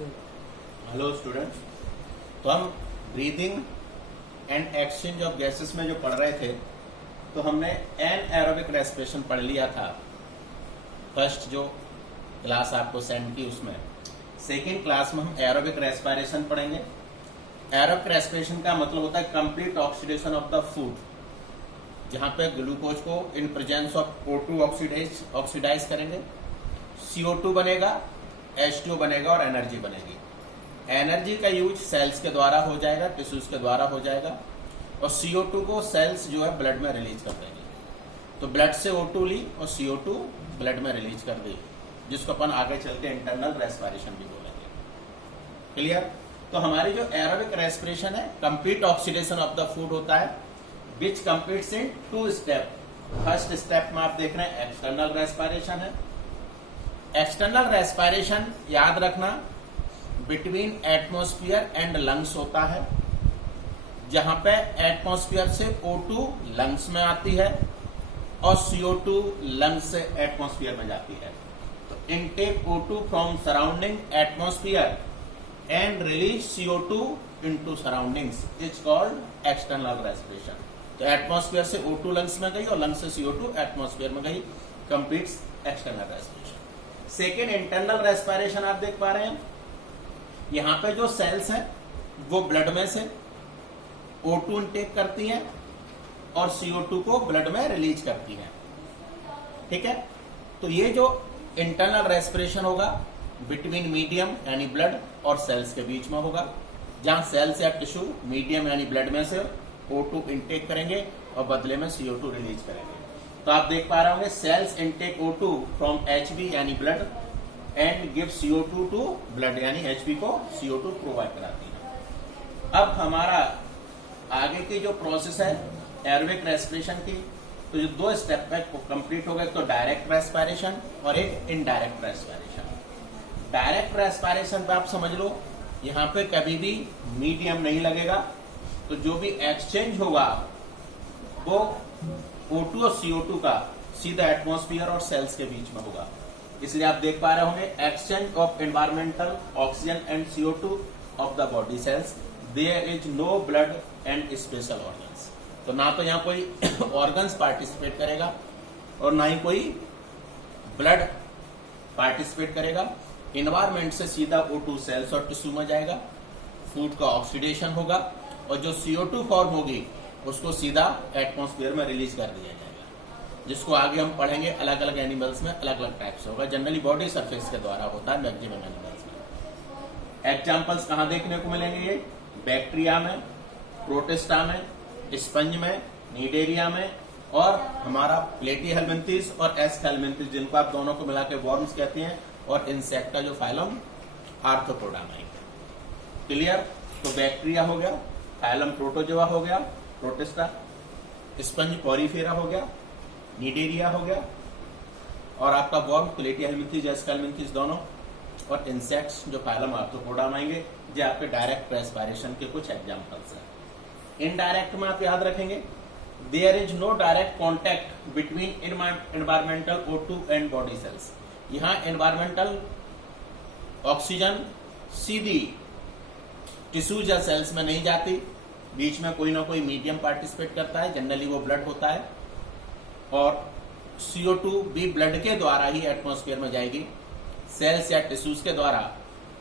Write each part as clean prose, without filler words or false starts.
Hello students. तो हम breathing and exchange of gases में जो पढ़ रहे थे, तो हमने एनाएरोबिक रेस्पिरेशन पढ़ लिया था। फर्स्ट जो क्लास आपको सेंड की उसमें। सेकेंड क्लास में हम एरोबिक रेस्पिरेशन पढ़ेंगे। एरोबिक रेस्पिरेशन का मतलब होता है complete oxidation of the food, जहां पे ग्लूकोज को in presence of O2 oxidise करेंगे, CO2 बनेगा, H2 बनेगा और एनर्जी बनेगी। एनर्जी का यूज सेल्स के द्वारा हो जाएगा, टिश्यूज के द्वारा हो जाएगा, और CO2 को सेल्स जो है ब्लड में रिलीज कर देंगे। तो ब्लड से O2 ली और CO2 ब्लड में रिलीज कर दी, जिसको अपन आगे चल के इंटरनल रेस्पिरेशन भी बोलेंगे। क्लियर? तो हमारी जो एरोबिक रेस्पिरेशन है, complete oxidation of the food होता है, विच कंप्लीट्स इन 2 स्टेप। फर्स्ट स्टेप में आप देख रहे हैं एक्सटर्नल रेस्पिरेशन है। एक्सटर्नल रेस्पिरेशन याद रखना बिटवीन एटमॉस्फेयर एंड लंग्स होता है, जहां पे एटमॉस्फेयर से O2 लंग्स में आती है और CO2 लंग्स से एटमॉस्फेयर में जाती है। तो intake O2 from surrounding atmosphere and release CO2 into surroundings is called external respiration. तो एटमॉस्फेयर से O2 लंग्स में गई और लंग्स से CO2 एटमॉस्फेयर में गई, completes external respiration. Second internal respiration आप देख पा रहे हैं, यहां पे जो सेल्स हैं वो ब्लड में से O2 इनटेक करती हैं और CO2 को ब्लड में रिलीज करती हैं। ठीक है? तो ये जो इंटरनल रेस्पिरेशन होगा बिटवीन मीडियम यानी ब्लड और सेल्स के बीच में होगा, जहां सेल्स या टिश्यू मीडियम यानी ब्लड में से O2 इनटेक करेंगे और बदले में CO2 रिलीज करेंगे। तो आप देख पा रहे होंगे cells intake O2 from HB यानी blood and give CO2 to blood, यानी HB को CO2 प्रोवाइड कराती है। अब हमारा आगे की जो प्रोसेस है एरोबिक रेस्पिरेशन की, तो जो 2 स्टेप पे कंप्लीट हो गए, तो डायरेक्ट रेस्पिरेशन और एक इनडायरेक्ट रेस्पिरेशन। डायरेक्ट रेस्पिरेशन पे आप समझ लो, यहां पे कभी भी मीडियम नहीं लगेगा, तो जो भी एक्सचेंज होगा वो O2 और CO2 का सीधा एटमॉस्फेयर और सेल्स के बीच में होगा। इसलिए आप देख पा रहे होंगे exchange of environmental oxygen and CO2 of the body cells, there is no blood and special organs. तो ना तो यहाँ कोई ऑर्गन्स पार्टिसिपेट करेगा और ना ही कोई ब्लड पार्टिसिपेट करेगा। एनवायरमेंट से सीधा O2 सेल्स और टिश्यू में जाएगा, फूड का ऑक्सीडेशन होगा और जो CO2 फॉर्म होगी उसको सीधा एटमॉस्फेयर में रिलीज कर दिया जाएगा, जिसको आगे हम पढ़ेंगे। अलग अलग एनिमल्स में अलग अलग टाइप से होगा, जनरली बॉडी सरफेस के द्वारा होता है मैक्सिमम एनिमल्स में। एग्जाम्पल्स कहाँ देखने को मिलेंगे? ये बैक्टीरिया में, प्रोटिस्टा में, स्पंज में, नीडेरिया में, और हमारा प्लेटीहेल्मिन्थेस और एस्केल्मिन्थेस, जिनको आप दोनों को मिला के वॉर्म्स कहते हैं, और इंसेक्ट का जो फाइलम आर्थ्रोपोडा में। क्लियर? तो बैक्टीरिया हो गया, फाइलम प्रोटोजोआ हो गया, प्रोटिस्टा, स्पंज पॉरीफेरा हो गया, नीडेरिया हो गया, और आपका वॉर्म प्लेटीहेल्मिन्थेस, एस्केल्मिन्थेस दोनों, और इंसेक्ट्स जो फाइलम आर्थ्रोपोडा में आएंगे। ये आपके डायरेक्ट रेस्पिरेशन के कुछ एग्जांपल्स हैं। इनडायरेक्ट में आप याद रखेंगे, there is no direct contact between environmental O2 and body cells. यहां एनवायरमेंटल ऑक्सीजन सीधी टिश्यूज या सेल्स में नहीं जाती, बीच में कोई ना कोई मीडियम पार्टिसिपेट करता है, जनरली वो ब्लड होता है, और CO2 भी ब्लड के द्वारा ही एटमॉस्फेयर में जाएगी, सेल्स या टिश्यूज के द्वारा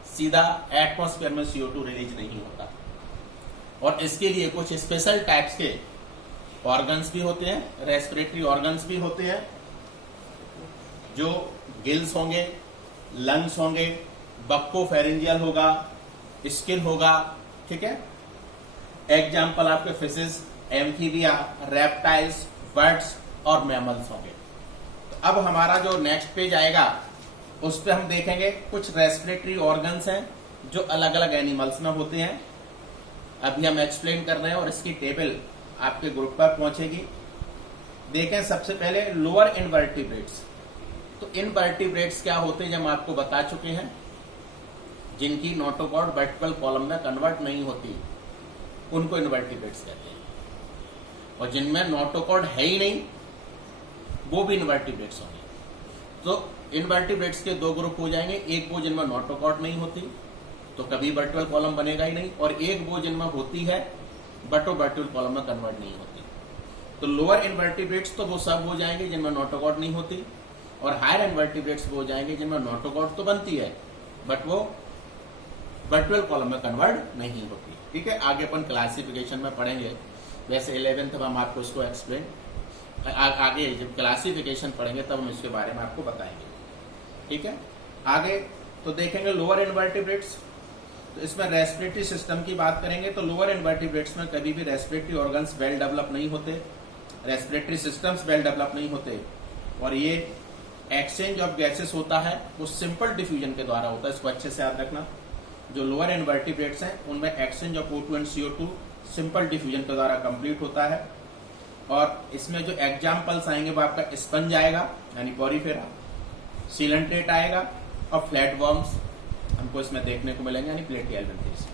सीधा एटमॉस्फेयर में CO2 रिलीज नहीं होता। और इसके लिए कुछ स्पेशल टाइप्स के ऑर्गन्स भी होते हैं, रेस्पिरेटरी ऑर्गन्स भी होते हैं, जो गिल्स होंगे, लंग्स होंगे, बक्कोफेरेंजियल होगा, स्किन होगा। ठीक है? एग्जाम्पल आपके फिशेस, एम्फीबिया, रेप्टाइल्स, बर्ड्स और मैमल्स होंगे। तो अब हमारा जो नेक्स्ट पेज आएगा उस पे हम देखेंगे कुछ रेस्पिरेटरी ऑर्गन्स हैं जो अलग अलग एनिमल्स में होते हैं। अभी हम एक्सप्लेन कर रहे हैं और इसकी टेबल आपके ग्रुप पर पहुंचेगी। देखें सबसे पहले लोअर इनवर्टिब्रेट्स। तो इनवर्टिब्रेट्स क्या होते हैं, जब हम आपको बता चुके हैं, जिनकी नोटोकॉर्ड वर्टिकल कॉलम में कन्वर्ट नहीं होती उनको इनवर्टिब्रेट्स कहते हैं, और जिनमें नोटोकॉर्ड है ही नहीं वो भी इनवर्टिब्रेट्स होंगे। तो इनवर्टिब्रेट्स के 2 ग्रुप हो जाएंगे, एक वो जिनमें नोटोकॉर्ड नहीं होती तो कभी वर्चुअल कॉलम बनेगा ही नहीं, और एक वो जिनमें होती है बट वो वर्चुअल कॉलम में कन्वर्ट नहीं होती। तो लोअर इनवर्टिब्रेट्स तो वो सब हो जाएंगे जिनमें नोटोकॉट नहीं होती, और हायर इनवर्टिब्रेट्स वो हो जाएंगे जिनमें नोटोकॉट तो बनती है बट वो वर्चुअल कॉलम में कन्वर्ट नहीं होती। ठीक है, आगे अपन क्लासिफिकेशन में पढ़ेंगे, वैसे 11th में हम आपको इसको एक्सप्लेन आगे जब क्लासिफिकेशन पढ़ेंगे तब हम इसके बारे में आपको बताएंगे। ठीक है, आगे तो देखेंगे लोअर इनवर्टिब्रेट्स। तो इसमें रेस्पिरेटरी सिस्टम की बात करेंगे तो लोअर इनवर्टिब्रेट्स में कभी भी रेस्पिरेटरी ऑर्गन्स वेल डेवलप नहीं होते, रेस्पिरेटरी सिस्टम्स वेल डेवलप नहीं होते, और ये एक्सचेंज ऑफ गैसेस होता है वो सिंपल डिफ्यूजन के द्वारा होता है। इसको अच्छे से याद रखना, जो लोअर इनवर्टिब्रेट्स हैं उनमें exchange of O2 and CO2 simple diffusion के द्वारा कंप्लीट होता है। और इसमें जो एग्जाम्पल्स आएंगे वो आपका स्पंज आएगा यानी पोरीफेरा, सीलेंट्रेट आएगा, और फ्लैट वर्म्स हमको इसमें देखने को मिलेंगे यानी प्लेटिहेल्मिन्थेस।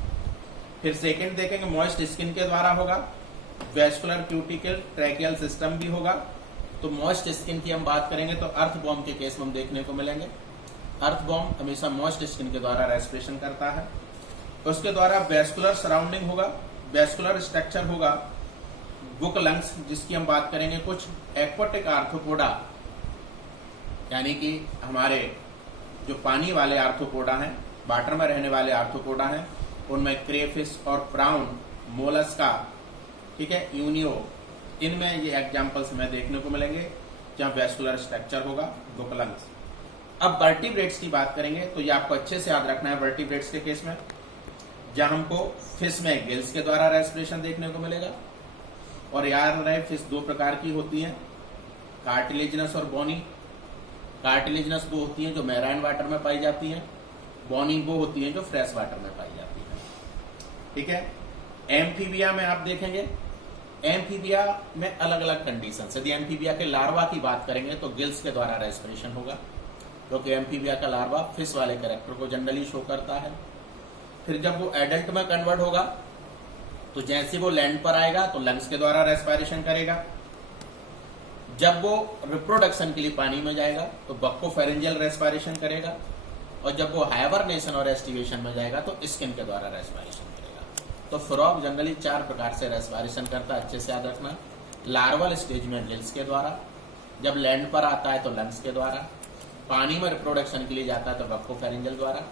फिर सेकंड देखेंगे मॉइस्ट स्किन के द्वारा होगा, वेस्कुलर क्यूटिकल ट्रैकियल सिस्टम भी होगा। तो मॉइस्ट स्किन की हम बात करेंगे तो अर्थ बॉम्ब के केस में हम देखने को मिलेंगे, अर्थ बॉम्ब हमेशा मॉइस्ट स्किन के द्वारा रेस्पिरेशन करता है। उसके द्वारा वेस्कुलर सराउंडिंग होगा, वेस्कुलर स्ट्रक्चर होगा, बुक लंग्स जिसकी हम बात करेंगे, कुछ एक्वाटिक आर्थ्रोपोडा यानी कि हमारे जो पानी वाले आर्थ्रोपोडा हैं, वाटर में रहने वाले आर्थ्रोपोडा हैं, उनमें क्रेफिश और प्राउन, मोलस्का, ठीक है, यूनियो, इनमें ये एग्जाम्पल्स हमें देखने को मिलेंगे जहां वेस्कुलर स्ट्रक्चर होगा, बुक लंग्स। अब वर्टिब्रेट्स की बात करेंगे तो ये आपको अच्छे से याद रखना है वर्टिब्रेट्स के केस में, जहां हमको फिश में गिल्स के द्वारा रेस्पिरेशन देखने को मिलेगा। और याद रहे फिश दो प्रकार की होती है, कार्टिलेजिनस और बोनी। कार्टिलेजिनस वो होती है जो मैराइन वाटर में पाई जाती है, बोनी वो होती है जो फ्रेश वाटर में पाई जाती है। ठीक है, एम्फीबिया में आप देखेंगे, एम्फीबिया में अलग अलग कंडीशन। यदि एम्फीबिया के लार्वा की बात करेंगे तो गिल्स के द्वारा रेस्पिरेशन होगा, क्योंकि एम्फीबिया का लार्वा फिश वाले कैरेक्टर को जनरली शो करता है। फिर जब वो एडल्ट में कन्वर्ट होगा तो जैसे वो लैंड पर आएगा तो लंग्स के द्वारा रेस्पिरेशन करेगा। जब वो रिप्रोडक्शन के लिए पानी में जाएगा तो बक्कोफेरेंजियल रेस्पिरेशन करेगा, और जब वो हाइबरनेशन और एस्टिवेशन में जाएगा तो स्किन के द्वारा रेस्पिरेशन करेगा। तो फ्रॉग जनरली 4 प्रकार से रेस्पिरेशन करता है, अच्छे से याद रखना। लार्वल स्टेज में गिल्स के द्वारा, जब लैंड पर आता है तो लंग्स के द्वारा, पानी में रिप्रोडक्शन के लिए जाता है तो बक्कोफेरेंजियल द्वारा,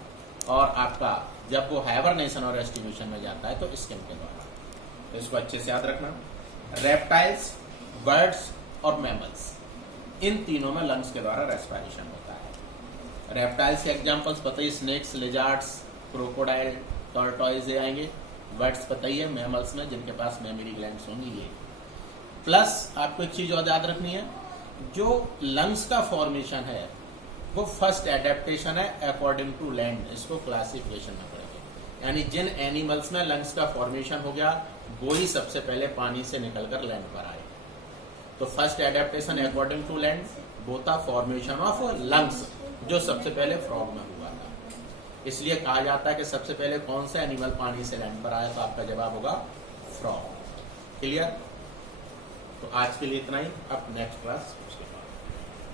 और आपका जब वो हाइबरनेशन और एस्टिवेशन में जाता है तो स्किन के द्वारा। तो इसको अच्छे से याद रखना। रेप्टाइल्स, बर्ड्स और मैमल्स, इन तीनों में लंग्स के द्वारा रेस्पिरेशन होता है। रेप्टाइल्स के एग्जांपल्स पता ही, स्नेक्स, लिजार्ड्स, क्रोकोडाइल, टॉर्टॉइज आएंगे। बर्ड्स पता ही है, मैमल्स में जिनके पास मेमोरी ग्लैंड्स होंगी ये। प्लस आपको एक चीज और याद रखनी है, जो लंग्स का फॉर्मेशन है वो फर्स्ट एडेप्टेशन है अकॉर्डिंग टू लैंड। इसको क्लासिफिकेशन में पढ़ेंगे, यानी जिन एनिमल्स में लंग्स का फॉर्मेशन हो गया वो ही सबसे पहले पानी से निकलकर लैंड पर आए। तो first adaptation according to land बोता फॉर्मेशन ऑफ लंग्स, जो सबसे पहले फ्रॉग में हुआ था। इसलिए कहा जाता है कि सबसे पहले कौन सा एनिमल पानी से लैंड पर आया, तो आपका जवाब होगा फ्रॉग। क्लियर? तो आज के लिए इतना ही, अब नेक्स्ट क्लास